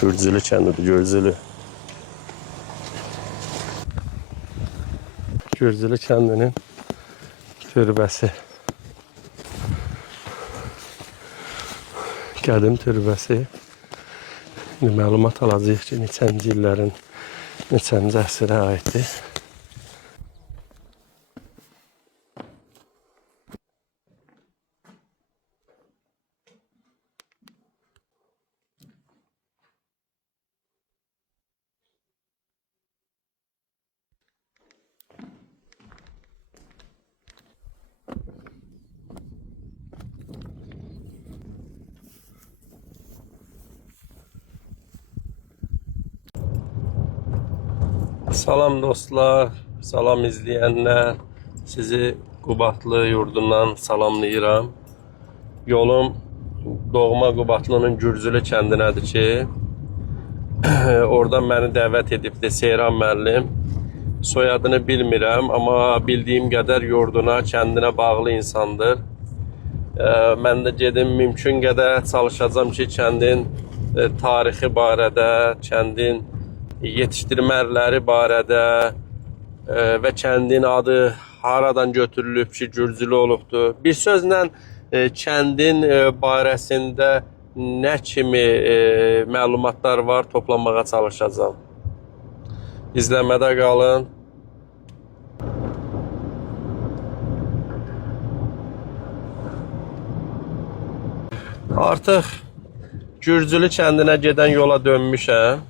Gürcülü kəndidir, Gürcülü. Gürcülü kəndinin türbəsi. Qədim türbəsi. Məlumat alacağıq ki, neçənci illərin, neçənci əsrə aiddir. Salam dostlar, salam izləyənlər. Sizi Qubadlı yurdundan salamlayıram. Yolum doğma Qubadlının Gürcülü kəndinədir ki, oradan məni dəvət edibdir Seyran müəllim. Soyadını bilmirəm, amma bildiyim qədər yurduna, kəndinə bağlı insandır. Mən də gedim, mümkün qədər çalışacağım ki, kəndin tarixi barədə, kəndin yetişdirmələri barədə və kəndin adı haradan götürülüb ki, Gürcülü olubdur. Bir sözlə kəndin barəsində nə kimi məlumatlar var, toplanmağa çalışacağım. İzləmədə qalın. Artıq Gürcülü kəndinə gedən yola dönmüşəm.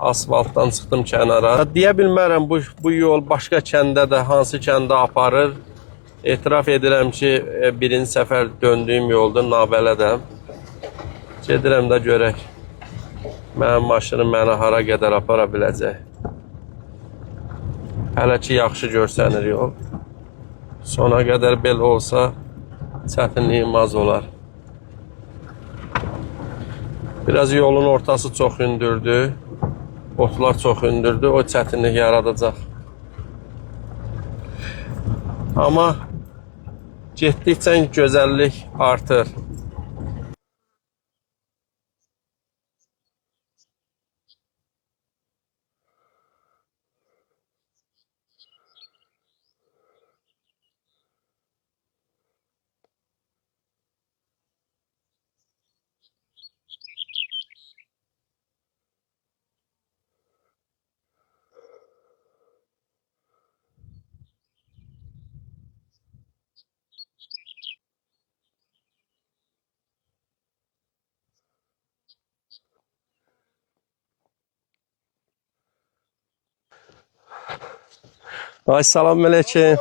Asfaltdan çıxdım kənara. Deyə bilmərəm bu yol başqa kəndə də, hansı kəndə aparır. Etiraf edirəm ki, birinci səfər döndüyüm yoldur, Nabələdəm. Gedirəm də görək. Mənim maşınım məni hara qədər apara biləcək. Hələ ki, yaxşı görsənir yol. Sona qədər belə olsa, çətinliyim az olar. Biraz yolun ortası çox hündürdür. Otlar çox hündürdür, o çətinlik yaradacaq. Amma getdikcə gözəllik artır. Ay, salam aleyküm.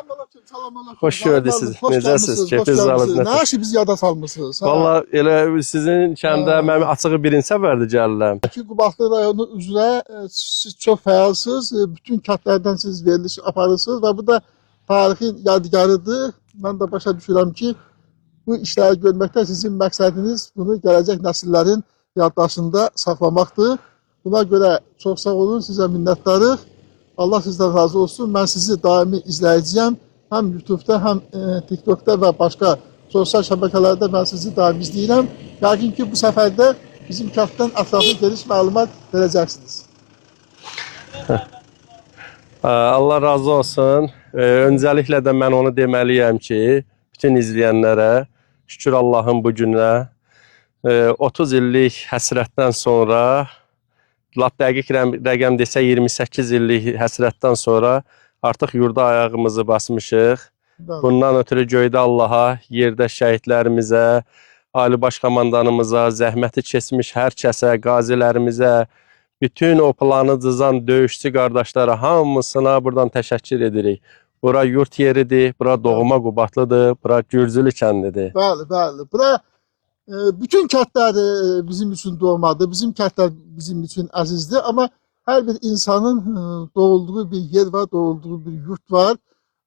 Hoş gördük sizi. Necəsiniz? Keyfiniz alır. Nə işi biz yada salmısınız? Valla elə sizin kəndə mənim açığı birinci səfərdir gəlirəm. Ki Qubadlı rayonu üzrə siz çox fəalsınız. Bütün kəndlərdən siz veriliş aparırsınız və bu da tarixin yadigarıdır. Mən də başa düşürəm ki, bu işləri görməkdə sizin məqsədiniz bunu gələcək nəsillərin yaddaşında saxlamaqdır. Buna görə çox sağ olun, sizə minnətdarıq. Allah sizdən razı olsun. Mən sizi daimi izləyəcəyəm. Həm YouTube'da, həm TikTok'da və başqa sosial şəbəkələrdə mən sizi daimi izləyirəm. Yəqin ki, bu səfərdə bizim kənddən ətraflı geniş məlumat verəcəksiniz. Allah razı olsun. Öncəliklə də mən onu deməliyəm ki, bütün izləyənlərə şükür Allahın bu günə 30 illik həsrətdən sonra, lap dəqiq rəqəm desə 28 illik həsrətdən sonra artıq yurda ayağımızı basmışıq. Bundan ötürü göydə Allaha, yerdə şəhidlərimizə, Ali Baş Komandanımıza, zəhməti keçmiş hər kəsə, qazilərimizə, bütün o planı cızan döyüşçü qardaşlara hamısına buradan təşəkkür edirik. Bura yurt yeridir, bura doğma Qubadlıdır, bura Gürcülü kəndidir. Bəli, bəli. Bura bütün kəndlər bizim üçün doğmadır, bizim kəndlər bizim üçün əzizdir. Amma hər bir insanın doğulduğu bir yer var, doğulduğu bir yurt var.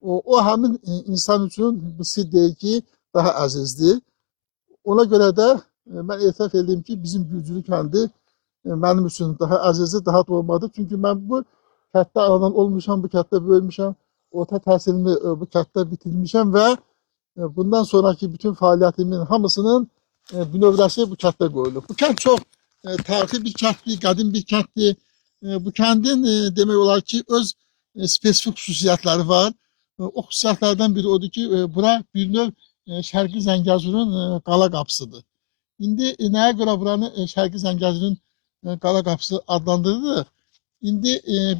O həmin insan üçün bu deyir ki, daha əzizdir. Ona görə də mən etiraf edeyim ki, bizim Gürcülü kəndi mənim üçün daha əzizdir, daha doğmadır. Çünki mən bu kənddə anadan olmuşam, bu kənddə böyümüşəm, orta təhsilimi bu kənddə bitirmişəm və bundan sonraki bütün fəaliyyətimin hamısının bünövrəsi bu kənddə qoyulub. Bu kənd çox tarixi bir kənddir, qədim bir kənddir. Bu kəndin demək olar ki, öz spesifik xüsusiyyətləri var. O xüsusiyyətlərdən biri odur ki, bura bir növ Şərqi Zəngəzurun qala qapısıdır. İndi nəyə görə buranı Şərqi Zəngəzurun qala qapısı adlandırılır? İndi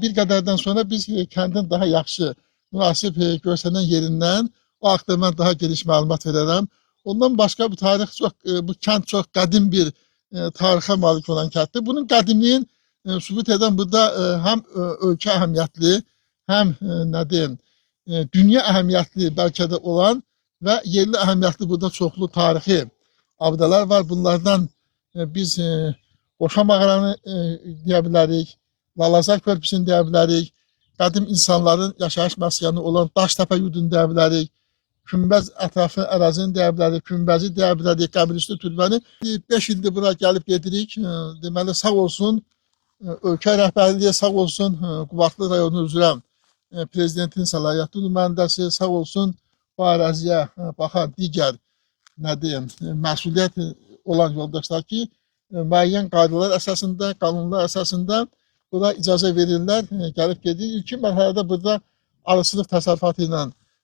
bir qədərdən sonra biz kəndin daha yaxşı, münasib görsənən yerindən o haqda mən daha geniş məlumat verərəm. Ondan başqa bu kənd çox qədim bir tarixə malik olan kənddir. Bunun qədimliyin sübut edən burada həm ölkə əhəmiyyətli, həm nə deyim, dünya əhəmiyyətli bəlkə də olan və yerli əhəmiyyətli burada çoxlu tarixi abidələr var. Bunlardan biz Qoşa mağaranı deyə bilərik, Lalazar körpüsünü deyə bilərik, qədim insanların yaşayış məskəni olan Daştəpə yurdunu deyə bilərik, Günbəz ətrafı ərazini deyə bilərik, Günbəzi deyə bilərik, Qəbirüstü türbəni. 5 ildir bura gəlib gedirik. Deməli, sağ olsun, ölkə rəhbərliyi sağ olsun, Qubadlı rayonu üzrə prezidentin səlahiyyətli nümayəndəsi sağ olsun, bu əraziyə baxan digər nə deyim, məsuliyyət olan yoldaşlar ki, müəyyən qaydalar əsasında, qanunlar əsasında bura icazə verirlər, gəlib gedir. İlkin mərhələdə burada arıçılıq təsərrüfatı ilə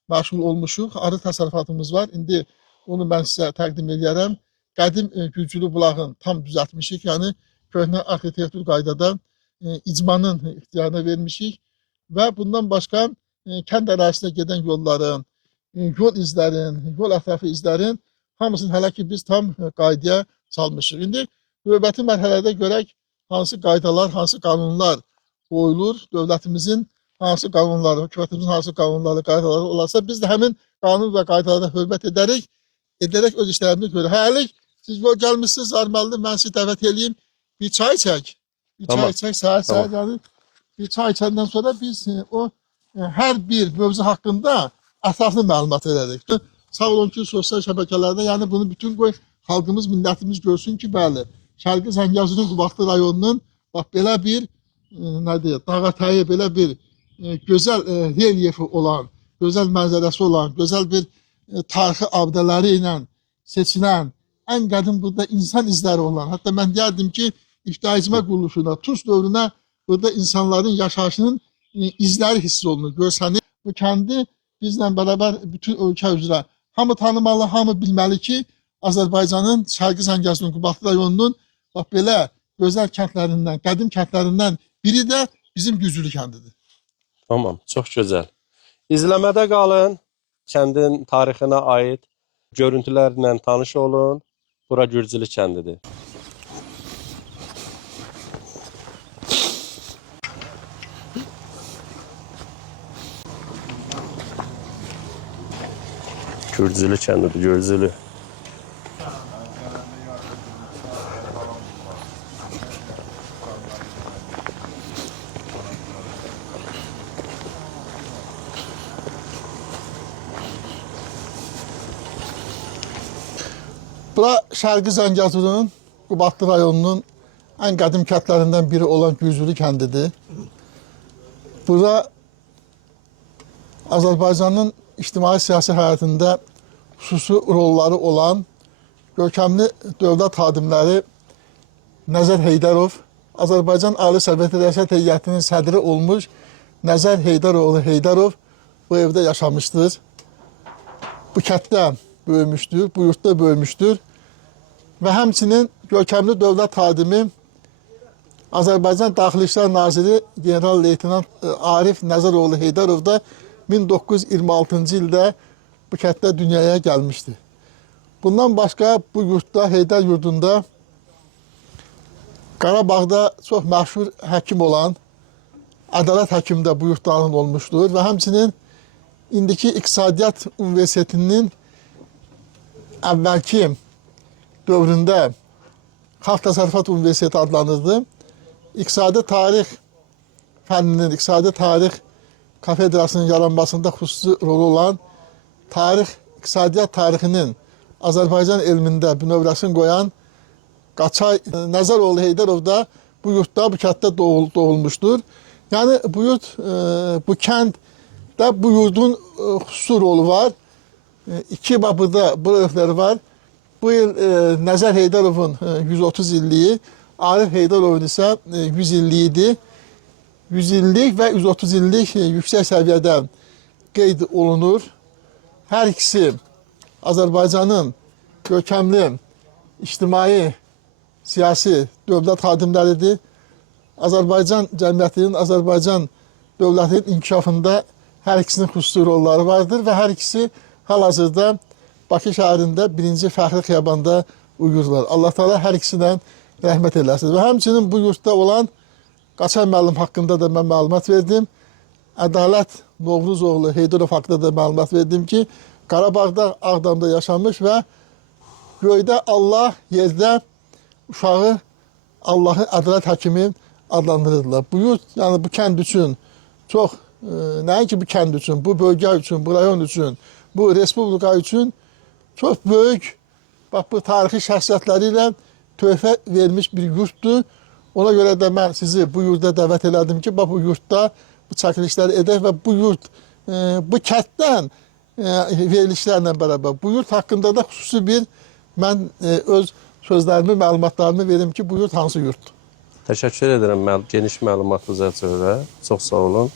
məşğul olmuşuq. Arı təsərrüfatımız var. İndi onu mən sizə təqdim edərəm. Qədim Gürcülü bulağın tam düzəltmişik. Yəni, köhnə arxitektur qaydada icmanın ixtiyarına vermişik. Və bundan başqa kənd ərazisinə gedən yolların, yol izlərin, yol ətrafı izlərin hamısını hələ ki biz tam qaydaya salmışıq. İndi növbəti mərhələdə görək hansı qaydalar, hansı qanunlar qoyulur, dövlətimizin hansı qanunları, hökumətimizin hansı qanunları, qaydaları olarsa biz də həmin qanun və qaydalara hörmət edərək öz işlərimizi görürük. Hələlik siz yol gəlmişsiniz, Armalıdır, mən sizi dəvət edeyim, bir çay çək. Bir çay çək, səhər yəni bir çay içəndən sonra biz o hər bir mövzu haqqında ətraflı məlumat edərik. Sağ olun ki, sosial şəbəkələrdə, yəni bunu bütün qoy xalqımız, millətimiz görsün ki, bəli, Şərqi Zəngəzurun Qubadlı rayonunun bax belə bir nə deyək, dağətəyi, belə bir gözəl relyefi olan, gözəl mənzərəsi olan, gözəl bir tarixi abidələri ilə seçilən, ən qədim burada insan izləri olan, hətta mən deyərdim ki, İbtidai quruluşuna, Tunç dövrünə burada insanların yaşayışının izləri hiss olunur, görsənir. Bu kəndi bizlə bərabər bütün ölkə üzrə hamı tanımalı, hamı bilməli ki, Azərbaycanın Şərqi Zəngəzurun Qubadlı rayonunun bax belə gözəl kəndlərindən, qədim kəndlərindən biri də bizim Gürcülü kəndidir. Tamam, çox gözəl. İzləmədə qalın, kəndin tarixinə aid görüntülərlə tanış olun. Bura Gürcülü kəndidir. Gürcülü kəndidir, Gürcülü. Bura Şərqi Zəngəzurun Qubadlı rayonunun ən qədim kəndlərindən biri olan Gürcülü kəndidir. Bura Azərbaycanın ictimai-siyasi həyatında xüsusi rolları olan görkəmli dövlət xadimləri Nəzər Heydərov, Azərbaycan Ali Sovet Rəsət Heyətinin sədri olmuş Nəzər Heydaroğlu Heydarov bu evdə yaşamışdır. Bu kənddə böyümüşdür, bu yurtda böyümüşdür. Və həmçinin görkəmli dövlət xadimi Azərbaycan Daxili İşlər Naziri General-Leytenant Arif Nəzəroğlu Heydarov da 1926-cı ildə bu kənddə dünyaya gəlmişdi. Bundan başqa bu yurtda, Heydər yurdunda Qarabağda çox məşhur həkim olan Ədalət həkim də bu yurtların olmuşdur və həmçinin indiki İqtisadiyyat Universitetinin əvvəlki dövründə Xalq Təsərrüfat Universiteti adlanırdı. İqtisadi tarix fənninin, İqtisadi tarix kafedrasının yaranmasında xüsusi rolu olan İqtisadiyyat tarixinin Azərbaycan elmində bünövrəsini qoyan Qaçay Nəzəroğlu Heydərov da bu yurtda, bu kənddə doğulmuşdur. Yəni bu yurt, bu kənddə bu yurdun xüsusi rolu var. İki burada bu evləri var. Bu il Nəzər Heydarovun 130 illiyi, Arif Heydarovun isə 100 illik idi. 100 illik və 130 illik yüksək səviyyədə qeyd olunur. Hər ikisi Azərbaycanın görkəmli ictimai, siyasi dövlət xadimləridir. Azərbaycan cəmiyyətinin, Azərbaycan dövlətinin inkişafında hər ikisinin xüsusi rolları vardır və hər ikisi hal-hazırda Bakı şəhərində 1-ci fəxri xiyabanda uyğurlar. Allah Teala hər ikisindən rəhmət eləsin. Və həmçinin bu yurtda olan Qaçay müəllim haqqında da mən məlumat verdim. Ədalət Novruzoğlu Heydarov haqqında da məlumat verdim ki, Qarabağda, Ağdamda yaşamış və göydə Allah, yerdə uşağı Allahı ədalət həkimi adlandırırlar. Bu yurt, yəni bu kənd üçün çox, nəinki bu kənd üçün, bu bölgə üçün, bu rayon üçün, bu respublika üçün çox böyük, bax bu tarixi şəxsiyyətləri ilə töhfə vermiş bir yurtdur. Ona görə də mən sizi bu yurda dəvət elədim ki, bax bu yurtda bu çəkilişləri edək və bu yurt, bu kənddən verilişlərlə bərabər bu yurt haqqında da xüsusi bir mən öz sözlərimi, məlumatlarımı verim ki, bu yurt hansı yurtdur. Təşəkkür edirəm geniş məlumatınıza görə. Çox sağ olun.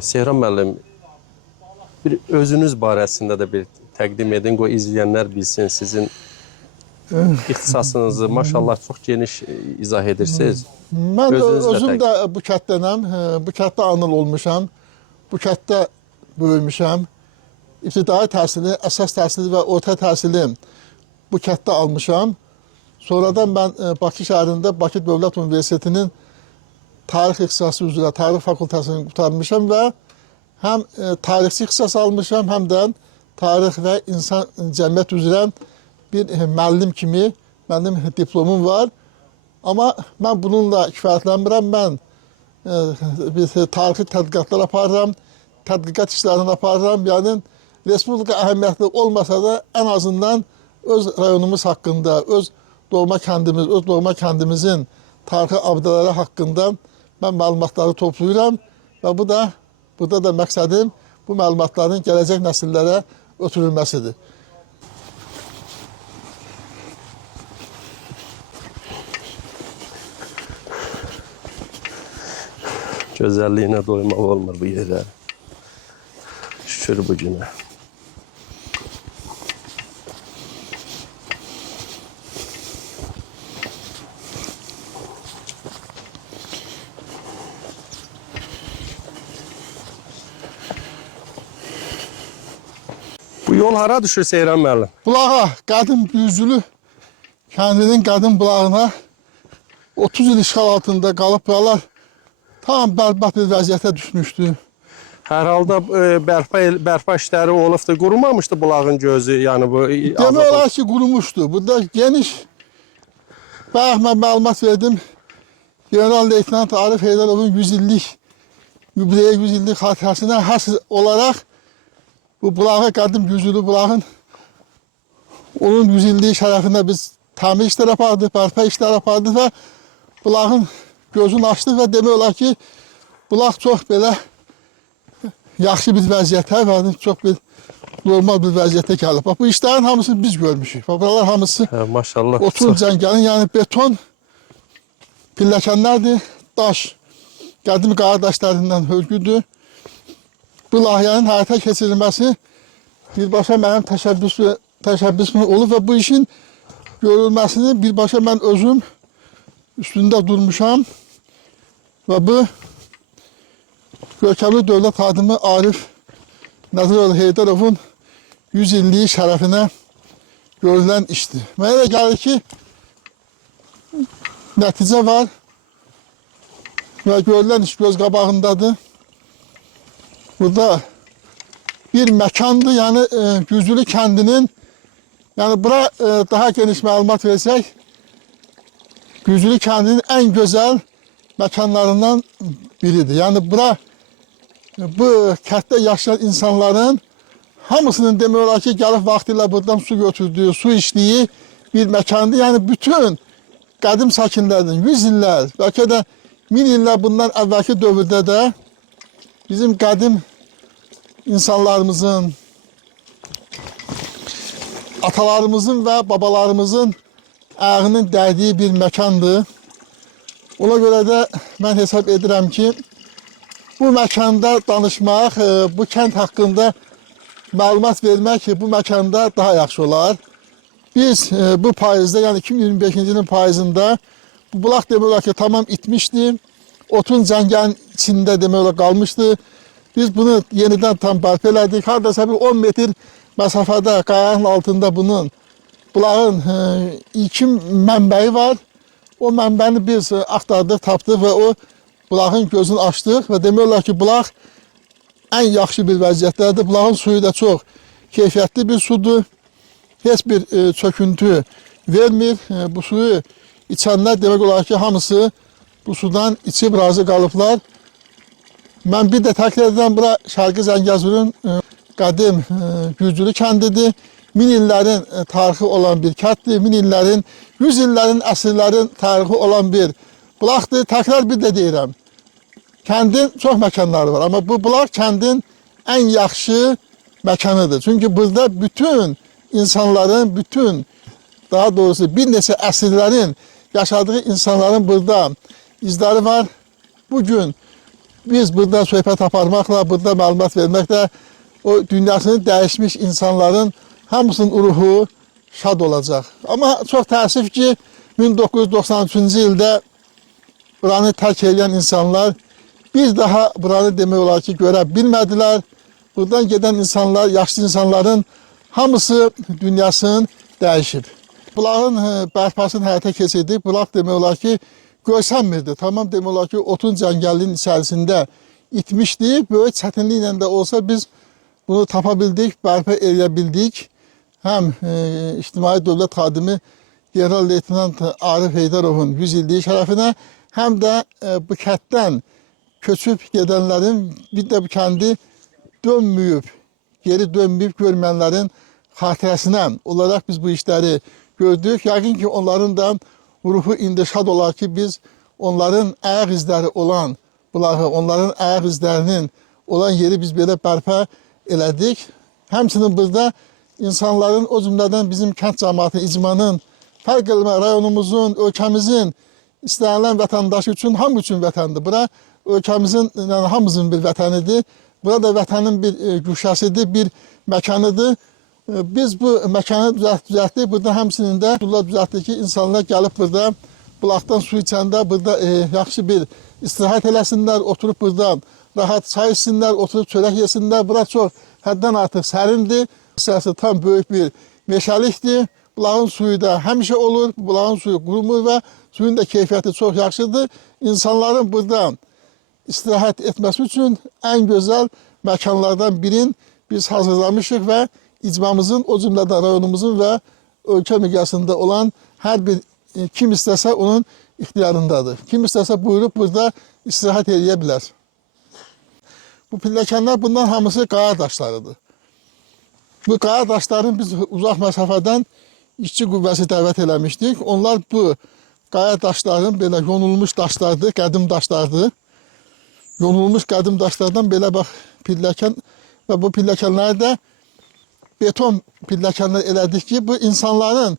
Sehran müəllim, bir özünüz barəsində də bir təqdim edin, qoy izləyənlər bilsin sizin ixtisasınızı. Maşallah çox geniş izah edirsiniz. Mən özüm də bu kətdənəm, bu kətdə anıl olmuşam, bu kətdə böyümüşəm. İbtidai təhsili, əsas təhsili və orta təhsili bu kətdə almışam. Sonradan mən Bakı şəhərində Bakı Dövlət Universitetinin tarix ixtisası üzrə tarix fakültəsini qurtarmışam və həm tarixçi ixtisas almışam, həm də tarix və insan cəmiyyət üzrə bir müəllim kimi mənim diplomum var. Amma mən bununla kifayətlənmirəm. Mən tarixi tədqiqatlar aparıram, tədqiqat işlərini aparıram. Yəni, respublika əhəmiyyətli olmasa da ən azından öz rayonumuz haqqında, öz doğma kəndimiz, öz doğma kəndimizin tarixi abidələri haqqında mən məlumatları toplayıram və burada da məqsədim bu məlumatların gələcək nəsillərə ötürülməsidir. Gözəlliyinə doymaq olmur bu yerə. Şükür bu günə. Bu yol hara düşür Seyran müəllim? Bulağa, Qədim Düzülü kəndinin qədim bulağına 30 il işğal altında qalıb buralar tam bərbad bir vəziyyətə düşmüşdü. Hər halda bərpa işləri olubdu, qurumamışdı bulağın gözü, yəni bu... Demək olar ki, qurumuşdu. Burada geniş, bayaq mən məlumat verdim, General Leytenant Arif Heydarovun 100 illik, yubileyə 100 illik xatirəsinə həsr olaraq bu bulağı, Qədim Düzülü bulağın onun 100 illik şərəfində biz təmir işlər apardıq, bərpa işlər apardıq və bulağın gözünü açdıq və demək olar ki, bulaq çox belə yaxşı bir vəziyyətə və çox bir normal bir vəziyyətə gəlib. Bax, bu işlərin hamısını biz görmüşük. Bax, buralar hamısı maşallah. Otur cəngəlin, yəni beton pilləkənlərdir, daş, qədim qara daşlarından hörgüdür. Bu layihənin həyata keçirilməsi birbaşa mənim təşəbbüsüm olub və bu işin görülməsini birbaşa mən özüm üstündə durmuşam və bu görkəmli dövlət xadimi Arif Nəziroğlu Heydarovun 100 illiyi şərəfinə görülən işdir. Mənə elə gəlir ki, nəticə var və görülən iş göz qabağındadır. Burada bir məkandır, yəni Güzülü kəndinin, yəni bura daha geniş məlumat versək, Güzülü kəndinin ən gözəl məkanlarından biridir. Yəni bura bu kənddə yaşayan insanların hamısının demək olar ki, gəlib vaxtilə buradan su götürdüyü, su içdiyi bir məkandır. Yəni bütün qədim sakinlərin 100 illər, bəlkə də 1000 illər bundan əvvəlki dövrdə də bizim qədim insanlarımızın, atalarımızın və babalarımızın ayağının dəydiyi bir məkandır. Ona görə də mən hesab edirəm ki, bu məkanda danışmaq, bu kənd haqqında məlumat vermək bu məkanda daha yaxşı olar. Biz bu payızda, yəni 2025-ci ilin payızında bu bulaq demək olar ki, tamam itmişdi. Otun cəngəlin içində demək olar qalmışdı. Biz bunu yenidən tam bərpa elədik. Hardasa bir 10 metr məsafədə qayanın altında bunun bulağın ilkin mənbəyi var. O mənbəni biz axtardıq, tapdıq və o bulağın gözünü açdıq və demək olar ki, bulaq ən yaxşı bir vəziyyətdədir. Bulağın suyu da çox keyfiyyətli bir sudur. Heç bir çöküntü vermir. Bu suyu içənlər demək olar ki, hamısı bu sudan içib razı qalıblar. Mən bir də təkrar edirəm, bura Şərqi Zəngəzurun qədim Gürcülü kəndidir. 1000 illərin tarixi olan bir kənddir. 1000 illərin, 100 illərin, əsrlərin tarixi olan bir bulaqdır. Təkrar bir də deyirəm, kəndin çox məkanları var, amma bu bulaq kəndin ən yaxşı məkanıdır. Çünki burada bütün insanların, daha doğrusu bir neçə əsrlərin yaşadığı insanların burada izləri var. Bugün biz burada söhbət aparmaqla, burada məlumat verməklə o dünyasını dəyişmiş insanların hamısının ruhu şad olacaq. Amma çox təəssüf ki, 1993-cü ildə buranı tərk edən insanlar bir daha buranı demək olar ki, görə bilmədilər. Buradan gedən insanlar, yaşlı insanların hamısı dünyasını dəyişib. Bulağın bərpasını həyata keçirdik. Bulaq demək olar ki, görsənmirdi. Tamam demək olar ki, otun cəngəlinin içərisində itmişdi. Böyük çətinliklə də olsa biz bunu tapa bildik, bərpa edə bildik. Həm İctimai Dövlət Xadimi General Leytenant Arif Heydarovun 100 illiyi şərəfinə, həm də bu kənddən köçüb gedənlərin, bir də bu kəndi dönməyib, geri dönməyib görməyənlərin xatirəsinə olaraq biz bu işləri gördük. Yəqin ki, onların da ruhu indi şad olar ki, biz onların ayaq izləri olan bulağı, onların ayaq izlərinin olan yeri biz belə bərpa elədik. Həmçinin burada insanların, o cümlədən bizim kənd cəmiyyəti, icmanın, fərq eləmə rayonumuzun, ölkəmizin istənilən vətəndaşı üçün, hamı üçün vətəndir. Bura ölkəmizin, yəni hamımızın bir vətənidir. Bura da vətənin bir güşəsidir, bir məkanıdır. Biz bu məkanı düzəltdik. Burada həmçinin də düzəltdik ki, insanlar gəlib burada bulaqdan su içəndə burada yaxşı bir istirahət eləsinlər, oturub burada rahat çay içsinlər, oturub çörək yesinlər. Bura çox həddən artıq sərindir. Sırası tam böyük bir meşəlikdir. Bulağın suyu da həmişə olur. Bulağın suyu qurumur və suyun da keyfiyyəti çox yaxşıdır. İnsanların burada istirahət etməsi üçün ən gözəl məkanlardan birini biz hazırlamışıq və icmamızın, o cümlədən rayonumuzun və ölkə miqyasında olan hər bir kim istəsə onun ixtiyarındadır. Kim istəsə buyurub burada istirahət edə bilər. Bu pilləkənlər bundan hamısı qaya daşlarıdır. Bu qaya daşların biz uzaq məsafədən işçi qüvvəsi dəvət eləmişdik. Onlar bu qaya daşların belə yonulmuş daşlardır, qədim daşlardır. Yonulmuş qədim daşlardan belə bax pilləkən və bu pilləkənləri də beton pilləkənlər elədik ki, bu insanların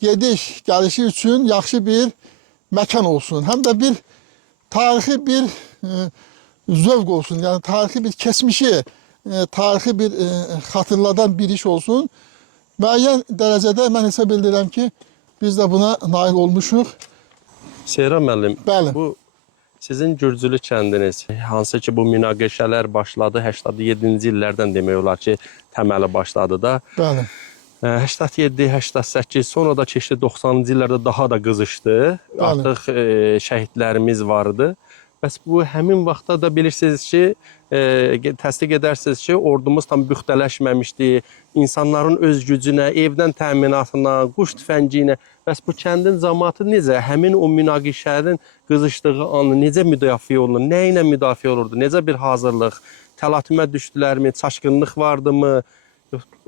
gediş, gəlişi üçün yaxşı bir məkan olsun. Həm də bir tarixi bir zövq olsun. Yəni tarixi bir keçmişi, tarixi bir xatırladan bir iş olsun. Müəyyən dərəcədə mən hesab edirəm ki, biz də buna nail olmuşuq. Seyran müəllim, Bəli. bu sizin Gürcülü kəndiniz, hansı ki bu münaqişələr başladı 87-ci illərdən demək olar ki, təməli başladı da. Bəli. 87, 88, sonra da keçdi 90-cı illərdə daha da qızışdı. Bəli. Artıq şəhidlərimiz vardı. Bəs bu həmin vaxtda da bilirsiniz ki, təsdiq edərsiniz ki, ordumuz tam büxtələşməmişdi. İnsanların öz gücünə, evdən təminatına, quş tüfəngi ilə. Bəs bu kəndin cəmaatı necə? Həmin o münaqişənin qızışdığı anı necə müdafiə olunur? Nə ilə müdafiə olurdu? Necə bir hazırlıq? Təlatümə düşdülərmi? Çaşqınlıq vardımı?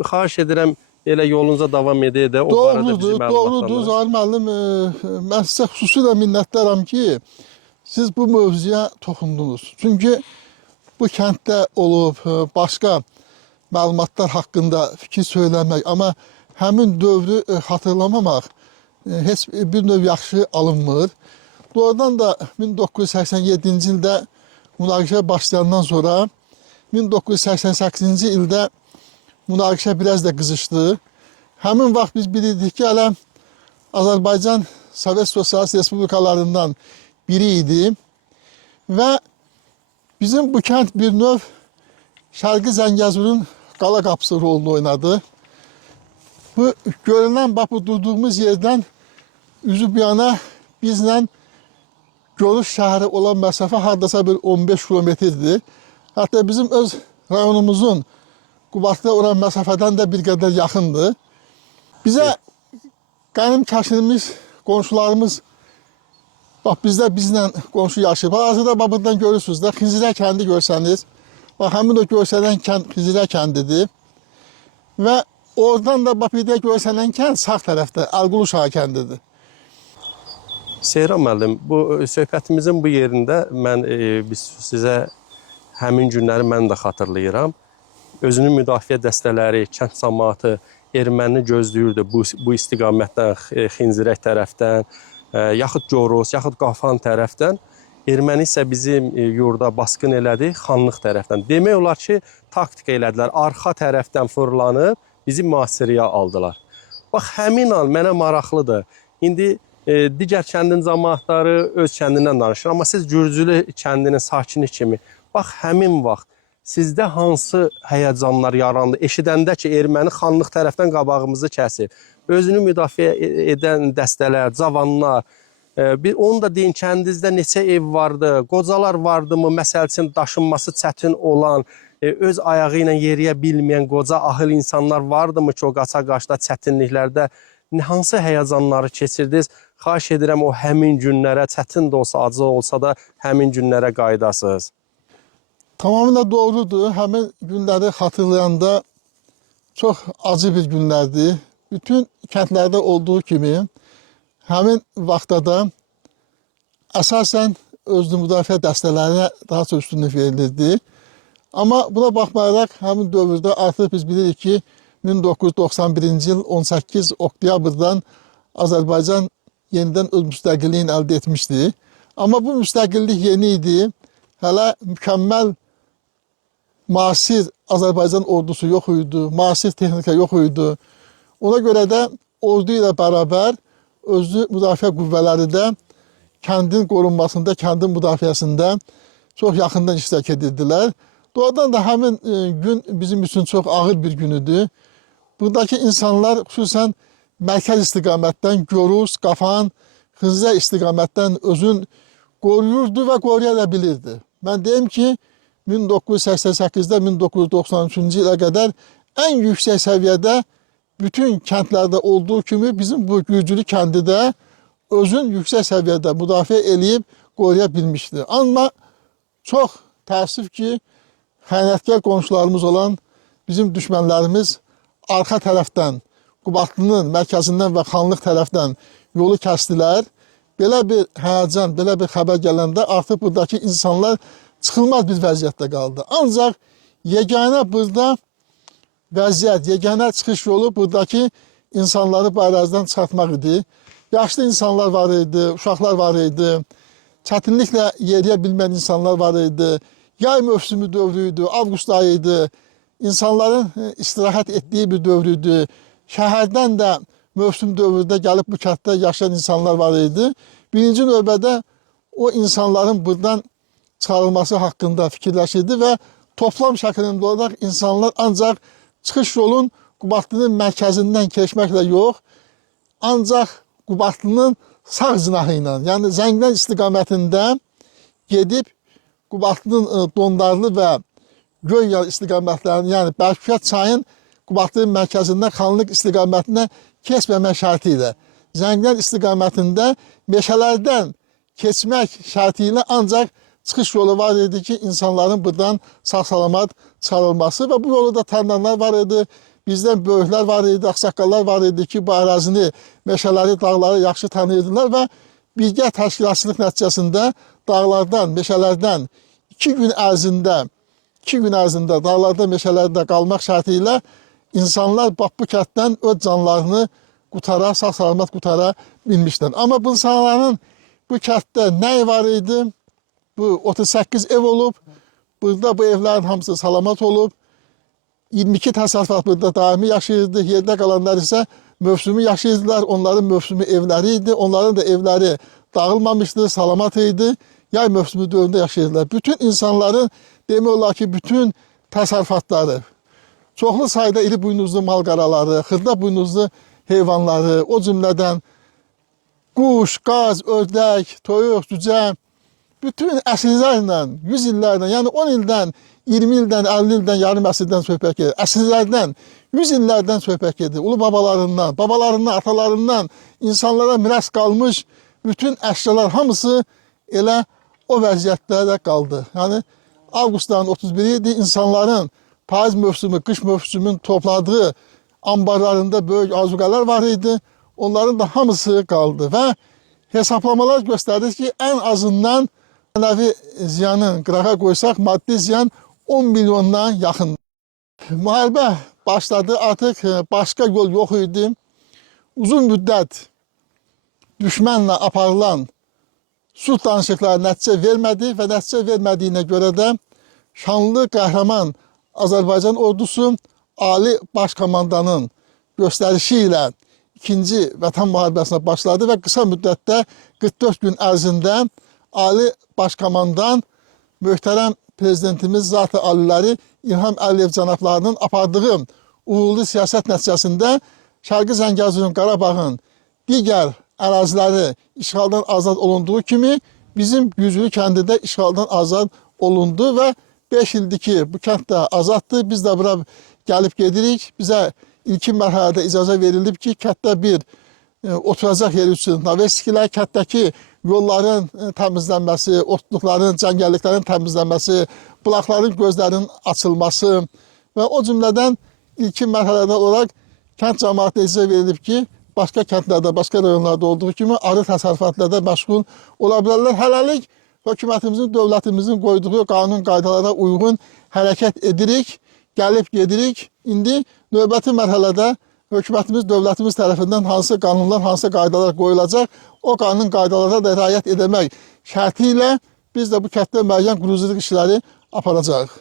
Xahiş edirəm, elə yolunuza davam edək də. Doğrudur, Zahir müəllim. Mən sizə xüsusilə minnətdaram ki, siz bu mövzuya toxundunuz. Çünki bu kənddə olub başqa məlumatlar haqqında fikir söyləmək, amma həmin dövrü xatırlamamaq heç bir növ yaxşı alınmır. Doğrudan da 1987-ci ildə münaqişə başlayandan sonra 1988-ci ildə münaqişə biraz da qızışdı. Həmin vaxt biz bilirdik ki, hələ Azərbaycan Sovet Sosialist Respublikalarından biri idi və bizim bu kənd bir növ Şərqi Zəngəzurun qala qapısı rolunu oynadı. Bu görünən, bax bu durduğumuz yerdən üzü bir yana bizlə Görüş şəhəri olan məsafə hardasa bir 15 kilometrdir. Hətta bizim öz rayonumuzun Qubadlı olan məsafədən də bir qədər yaxındır. Bizə qənim kəşinimiz, qonşularımız, bax bizlə qonşu yaşayıb. Hazırda buradan görürsünüz də, Xinzirə kəndi görsəniz. Bax, həmin o görsənən kənd Xinzirə kəndidir. Və oradan da bax bir də görsənən kənd sağ tərəfdə Əlqulu Şah kəndidir. Seyran müəllim, bu söhbətimizin bu yerində biz sizə həmin günləri mən də xatırlayıram. Özünün müdafiə dəstələri, kənd cəmaatı erməni gözləyirdi bu istiqamətdən, Xinzirək tərəfdən, yaxud Coros, yaxud Qafan tərəfdən. Erməni isə bizim yurda basqın elədi, xanlıq tərəfdən. Demək olar ki, taktika elədilər, arxa tərəfdən fırlanıb bizi mühasirəyə aldılar. Bax, həmin an mənə maraqlıdır. İndi digər kəndin cəmaatları öz kəndindən danışır. Amma siz Gürcülü kəndinin sakini kimi, bax həmin vaxt sizdə hansı həyəcanlar yarandı? Eşidəndə ki, erməni xanlıq tərəfdən qabağımızı kəsib, özünü müdafiə edən dəstələr, cavanlar, onu da deyin, kəndinizdə neçə ev vardı, qocalar vardı mı, məsəl üçün daşınması çətin olan, öz ayağı ilə yeriyə bilməyən qoca ahıl insanlar vardı mı ki, o qaça-qaçda çətinliklərdə hansı həyəcanları keçirdiniz? Xahiş edirəm o həmin günlərə, çətin də olsa, acı olsa da həmin günlərə qaydasınız. Tamamilə doğrudur. Həmin günləri xatırlayanda çox acı bir günlərdir. Bütün kəndlərdə olduğu kimi həmin vaxtda da əsasən özünü müdafiə dəstələrinə daha çox üstünlük verilirdi. Amma buna baxmayaraq həmin dövrdə artıq biz bilirik ki, 1991-ci il 18 oktyabrdan Azərbaycan yenidən öz müstəqilliyini əldə etmişdi. Amma bu müstəqillik yeni idi. Hələ mükəmməl müasir Azərbaycan ordusu yox idi, müasir texnika yox idi. Ona görə də ordu ilə bərabər özlü müdafiə qüvvələri də kəndin qorunmasında, kəndin müdafiəsində çox yaxından iştirak edirdilər. Doğrudan da həmin gün bizim üçün çox ağır bir gün idi. Buradakı insanlar xüsusən mərkəz istiqamətdən, Görüş, Qafan, Xınzirə istiqamətdən özün qoruyurdu və qoruya da bilirdi. Mən deyim ki, 1988-də 1993-cü ilə qədər ən yüksək səviyyədə bütün kəndlərdə olduğu kimi bizim bu Gürcülü kəndi də özün yüksək səviyyədə müdafiə eləyib qoruya bilmişdi. Amma çox təəssüf ki, xəyanətkar qonşularımız olan bizim düşmənlərimiz arxa tərəfdən, Qubadlının mərkəzindən və xanlıq tərəfdən yolu kəsdilər. Belə bir həyəcan, belə bir xəbər gələndə artıq buradakı insanlar çıxılmaz bir vəziyyətdə qaldı. Ancaq yeganə burada vəziyyət, yeganə çıxış yolu buradakı insanları bu ərazidən çıxartmaq idi. Yaşlı insanlar var idi, uşaqlar var idi, çətinliklə yeriyə bilməyən insanlar var idi. Yay mövsümü dövrü idi, avqust ayı idi. İnsanların istirahət etdiyi bir dövr idi. Şəhərdən də mövsüm dövründə gəlib bu kənddə yaşayan insanlar var idi. Birinci növbədə o insanların buradan çıxarılması haqqında fikirləşirdi və toplam şəklində olaraq insanlar ancaq çıxış yolun Qubadlının mərkəzindən keçməklə yox, ancaq Qubadlının sağ cinahı ilə, yəni Zəngilən istiqamətində gedib Qubadlının Dondarlı və Göyyal istiqamətlərinin, yəni Bərküyat çayın Qubadlının mərkəzindən Xanlıq istiqamətinə keçməmək şərti ilə Zəngilən istiqamətində meşələrdən keçmək şərti ilə ancaq çıxış yolu var idi ki, insanların buradan sağ-salamat çıxarılması və bu yolda tanınanlar var idi. Bizdən böyüklər var idi, ağsaqqallar var idi ki, bu ərazini, meşələri, dağları yaxşı tanıyırdılar və birgə təşkilatçılıq nəticəsində dağlardan, meşələrdən 2 gün ərzində dağlarda, meşələrdə qalmaq şərti ilə insanlar bax bu kənddən öz canlarını qutara, sağ-salamat qutara bilmişlər. Amma bu insanların bu kənddə nə var idi? Bu 38 ev olub. Burada bu evlərin hamısı salamat olub. 22 təsərrüfat burada daimi yaşayırdı. Yerdə qalanlar isə mövsümü yaşayırdılar. Onların mövsümü evləri idi. Onların da evləri dağılmamışdı, salamat idi. Yay mövsümü dövründə yaşayırdılar. Bütün insanların demək olar ki, bütün təsərrüfatları, çoxlu sayda iri buynuzlu mal-qaraları, xırda buynuzlu heyvanları, o cümlədən quş, qaz, ördək, toyuq, cücə, bütün əsrlərlə, 100 illərlə, yəni 10 ildən, 20 ildən, 50 ildən, yarım əsrdən söhbət gedir. Əsrlərdən, 100 illərdən söhbət gedir. Ulu babalarından, atalarından insanlara miras qalmış bütün əşyalar hamısı elə o vəziyyətlərdə qaldı. Yəni, avqustların 31-i idi, insanların payız mövsümü, qış mövsümünün topladığı ambarlarında böyük azuqələr var idi. Onların da hamısı qaldı və hesablamalar göstərir ki, ən azından mənəvi ziyanın qırağa qoysaq, maddi ziyan 10 milyondan yaxın. Müharibə başladı, artıq başqa yol yox idi. Uzun müddət düşmənlə aparılan sülh danışıqları nəticə vermədi və nəticə vermədiyinə görə də şanlı qəhrəman Azərbaycan ordusu Ali Başkomandanın göstərişi ilə 2-ci Vətən müharibəsinə başladı və qısa müddətdə 44 gün ərzində Ali Başkomandan möhtərəm prezidentimiz Zat-ı Aliləri İlham Əliyev cənablarının apardığı uğurlu siyasət nəticəsində Şərqi Zəngəzurun, Qarabağın digər əraziləri işğaldan azad olunduğu kimi bizim Güzlü kəndi də işğaldan azad olundu və 5 ildir ki, bu kənd də azaddır. Biz də bura gəlib gedirik. Bizə ilkin mərhələdə icazə verilib ki, kənddə bir oturacaq yeri üçün navestikilər, kənddəki yolların təmizlənməsi, otluqların, cəngəlliklərin təmizlənməsi, bulaqların gözlərinin açılması və o cümlədən ilkin mərhələdə olaraq kənd cəmaatına icazə verilib ki, başqa kəndlərdə, başqa rayonlarda olduğu kimi arı təsərrüfatlarda məşğul ola bilərlər. Hələlik hökumətimizin, dövlətimizin qoyduğu qanun qaydalara uyğun hərəkət edirik, gəlib gedirik. İndi növbəti mərhələdə hökumətimiz, dövlətimiz tərəfindən hansı qanunlar, hansı qaydalar qoyulacaq, o qanun qaydalara da riayət edəmək şərti ilə biz də bu kənddə müəyyən quruculuq işləri aparacağıq.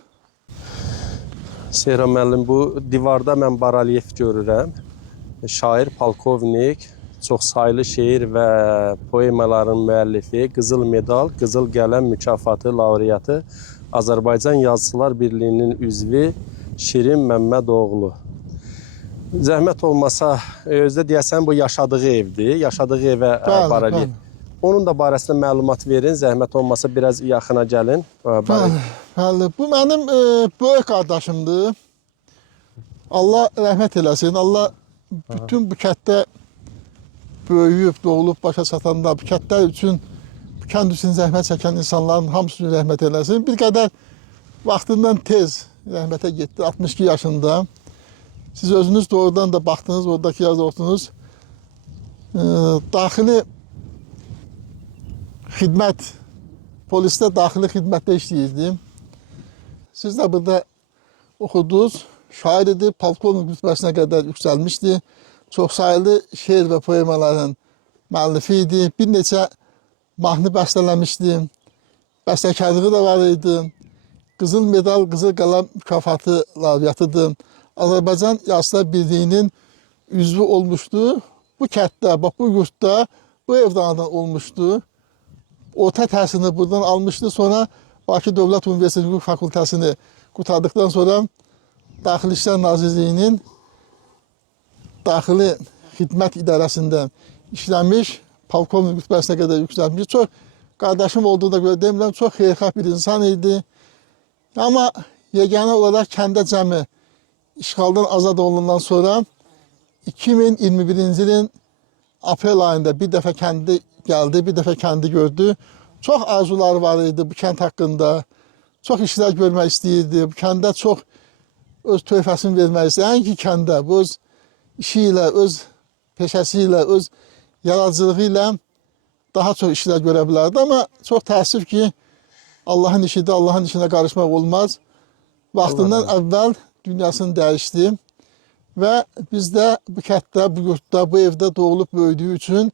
Seyran müəllim, bu divarda mən barelyef görürəm. Şair, polkovnik, çoxsaylı şeir və poemaların müəllifi, qızıl medal, qızıl qələm mükafatı laureatı, Azərbaycan Yazıçılar Birliyinin üzvü Şirin Məmmədoğlu. Zəhmət olmasa, özdə deyəsən bu yaşadığı evdir, yaşadığı evə barelyef. Onun da barəsində məlumat verin, zəhmət olmasa biraz yaxına gəlin. Bəli, bu mənim böyük qardaşımdır. Allah rəhmət eləsin, Allah bütün bu kənddə böyüyüb, doğulub, başa çatanda, bu kəndlər üçün, bu kənd üçün zəhmət çəkən insanların hamısını rəhmət eləsin. Bir qədər vaxtından tez rəhmətə getdi, 62 yaşında. Siz özünüz doğrudan da baxdınız, oradakı yazıyorsunuz. Daxili xidmət, polisdə daxili xidmətdə işləyirdim. Siz də burada oxudunuz. Şair idi, polkovnik rütbəsinə qədər yüksəlmişdi. Çoxsaylı şeir və poemaların müəllifi idi. Bir neçə mahnı bəstələmişdi. Bəstəkarlığı da var idi. Qızıl medal, qızıl qələm mükafatı laureatıdır. Azərbaycan Yazıçılar Birliyinin üzvü olmuşdu. Bu kənddə, bax bu yurtda, bu evdanadan olmuşdu. Orta təhsilini buradan almışdı. Sonra Bakı Dövlət Universiteti Hüquq Fakültəsini qurtardıqdan sonra Daxili İşlər Nazirliyinin Daxili Xidmət İdarəsində işləmiş, polkovnik rütbəsinə qədər yüksəlmiş. Çox qardaşım olduğuna görə demirəm, çox xeyirxah bir insan idi. Amma yeganə olaraq kəndə cəmi işğaldan azad olundan sonra 2021-ci ilin aprel ayında bir dəfə kəndi gəldi, bir dəfə kəndi gördü. Çox arzuları var idi bu kənd haqqında. Çox işlər görmək istəyirdi. Bu kəndə çox öz töhfəsini vermək istəyirdi. Yəni ki, kəndə bu öz işi ilə, öz peşəsi ilə, öz yaradıcılığı ilə daha çox işlər görə bilərdi. Amma çox təəssüf ki, Allahın işidir, Allahın işinə qarışmaq olmaz. Vaxtından əvvəl dünyasını dəyişdi Və biz də bu kənddə, bu yurtda, bu evdə doğulub böyüdüyü üçün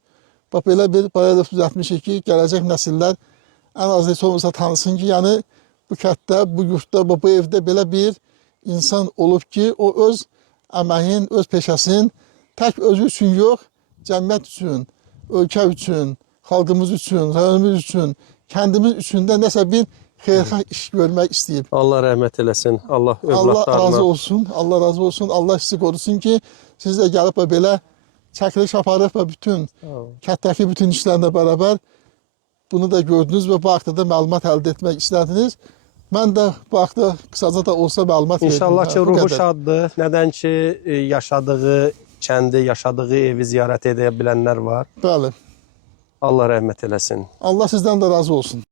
bax belə bir bayaq düzəltmişik ki, gələcək nəsillər ən az heç olmasa tanısın ki, yəni bu kənddə, bu yurtda, bu evdə belə bir insan olub ki, o öz əməyin, öz peşəsinin tək özü üçün yox, cəmiyyət üçün, ölkə üçün, xalqımız üçün, rayonumuz üçün, kəndimiz üçün də nəsə bir xeyirxah iş görmək istəyib. Allah rəhmət eləsin. Allah Allah övladlarına. razı olsun, Allah razı olsun, Allah sizi qorusun ki, siz də gəlib və belə çəkiliş aparıb və bütün kətdəki bütün işlərlə bərabər bunu da gördünüz və bu haqda da məlumat əldə etmək istədiniz. Mən də bu haqda qısaca da olsa məlumat verdim. İnşallah ki, Bu ruhu qədər. şaddır. Nədən ki, yaşadığı kəndi, yaşadığı evi ziyarət edə bilənlər var. Bəli. Allah rəhmət eləsin. Allah sizdən də razı olsun.